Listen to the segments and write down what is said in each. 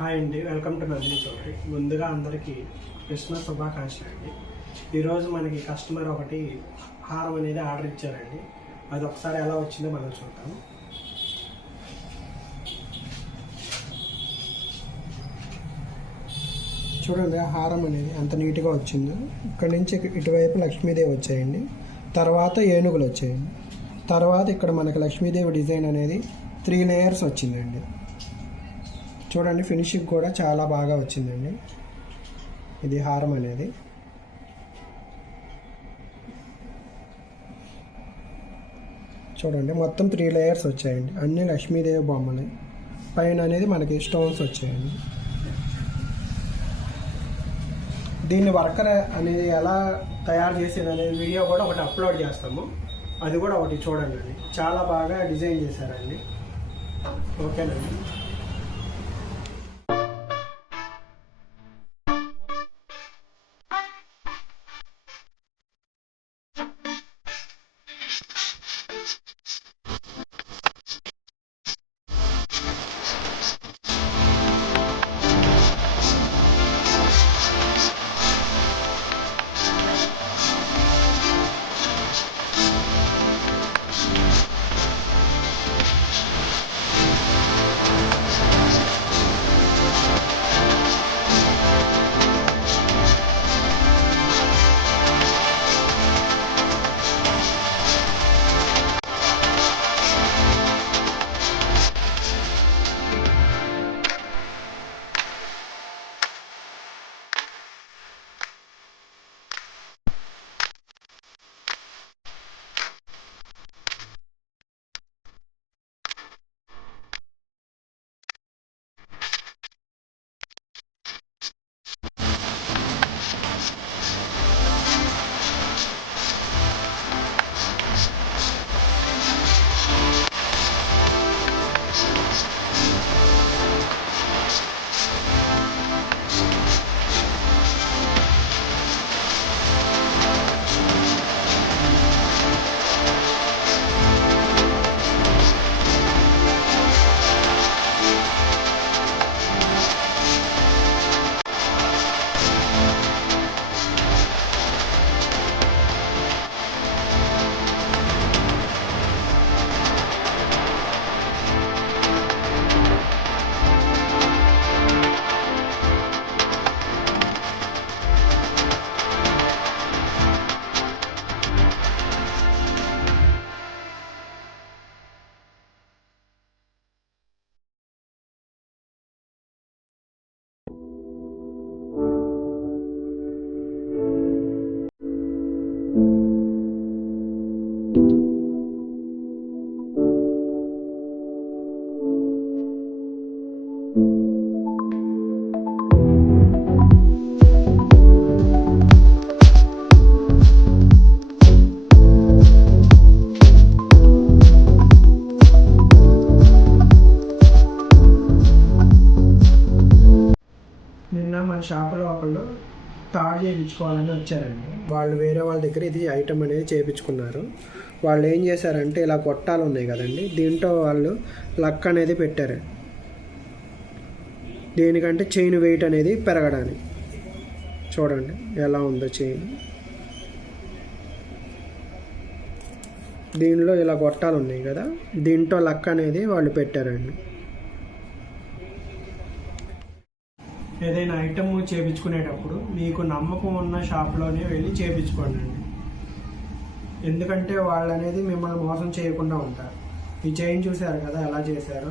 Hi అండి, welcome to Nandini Chowdary. ముందుగా అందరికీ క్రిస్మస్ శుభాకాంక్షలు అండి. ఈరోజు మనకి కస్టమర్ ఒకటి హారం అనేది ఆర్డర్ ఇచ్చారండి. అది ఒకసారి ఎలా వచ్చిందో మనం చూద్దాం. చూడండి, హారం అనేది ఎంత నీట్గా వచ్చిందో. ఇక్కడ నుంచి ఇటువైపు లక్ష్మీదేవి వచ్చాయండి, తర్వాత ఏనుగులు వచ్చాయండి, తర్వాత ఇక్కడ మనకి లక్ష్మీదేవి డిజైన్ అనేది 3 లేయర్స్ వచ్చిందండి. చూడండి, ఫినిషింగ్ కూడా చాలా బాగా వచ్చిందండి. ఇది హారం అనేది చూడండి, మొత్తం 3 లేయర్స్ వచ్చాయండి. అన్ని లక్ష్మీదేవి బొమ్మలే. పైన అనేది మనకి స్టోన్స్ వచ్చాయండి. దీన్ని వర్కర్ అనేది ఎలా తయారు చేసేది అనేది వీడియో కూడా ఒకటి అప్లోడ్ చేస్తాము. అది కూడా ఒకటి చూడండి. చాలా బాగా డిజైన్ చేశారండి. ఓకేనండి. నిన్న మన షాపులో ఒకళ్ళు తాడు చేయించుకోవాలని వచ్చారండి. వాళ్ళు వేరే వాళ్ళ దగ్గర ఇది ఐటమ్ అనేది చేయించుకున్నారు. వాళ్ళు ఏం చేశారంటే, ఇలా గొట్టాలు ఉన్నాయి కదండి, దీంట్లో వాళ్ళు లక్ అనేది పెట్టారు. దేనికంటే చైన్ వెయిట్ అనేది పెరగడానికి. చూడండి ఎలా ఉందో చైన్. దీనిలో ఇలా గొట్టాలు ఉన్నాయి కదా, దీంట్లో లక్ అనేది వాళ్ళు పెట్టారండి. ఏదైనా ఐటమ్ చేయించుకునేటప్పుడు మీకు నమ్మకం ఉన్న షాప్లోనే వెళ్ళి చేయించుకోండి. ఎందుకంటే వాళ్ళు అనేది మిమ్మల్ని మోసం చేయకుండా ఉంటారు. ఈ చైన్ చూశారు కదా ఎలా చేశారు.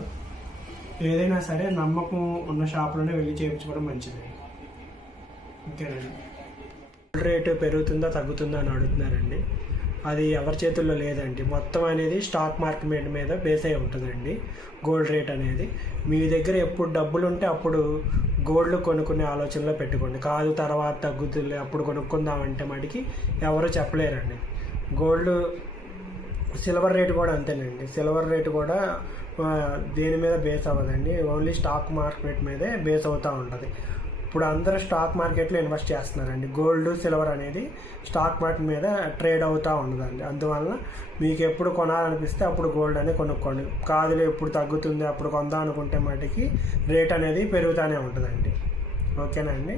ఏదైనా సరే నమ్మకం ఉన్న షాప్లోనే వెళ్ళి చేయించుకోవడం మంచిది. ఓకేనండి. గోల్డ్ రేటు పెరుగుతుందా తగ్గుతుందా అని అడుగుతున్నారండి. అది ఎవరి చేతుల్లో లేదండి. మొత్తం అనేది స్టాక్ మార్కెట్ మీద బేస్ అయి ఉంటుందండి గోల్డ్ రేట్ అనేది. మీ దగ్గర ఎప్పుడు డబ్బులు ఉంటే అప్పుడు గోల్డ్ కొనుక్కునే ఆలోచనలో పెట్టుకోండి. కాదు తర్వాత తగ్గుతుంది అప్పుడు కొనుక్కుందామంటే మటుకి ఎవరు చెప్పలేరండి. గోల్డ్ సిల్వర్ రేటు కూడా అంతేనండి. సిల్వర్ రేటు కూడా దేని మీద బేస్ అవ్వదండి, ఓన్లీ స్టాక్ మార్కెట్ మీదే బేస్ అవుతూ ఉంటుంది. ఇప్పుడు అందరూ స్టాక్ మార్కెట్లో ఇన్వెస్ట్ చేస్తున్నారండి. గోల్డ్, సిల్వర్ అనేది స్టాక్ మార్కెట్ మీద ట్రేడ్ అవుతూ ఉండదండి. అందువల్ల మీకు ఎప్పుడు కొనాలనిపిస్తే అప్పుడు గోల్డ్ అనేది కొనుక్కోండి. కాదులే ఎప్పుడు తగ్గుతుంది అప్పుడు కొందాం అనుకుంటే మటుకి రేట్ అనేది పెరుగుతూనే ఉంటుందండి. ఓకేనా అండి.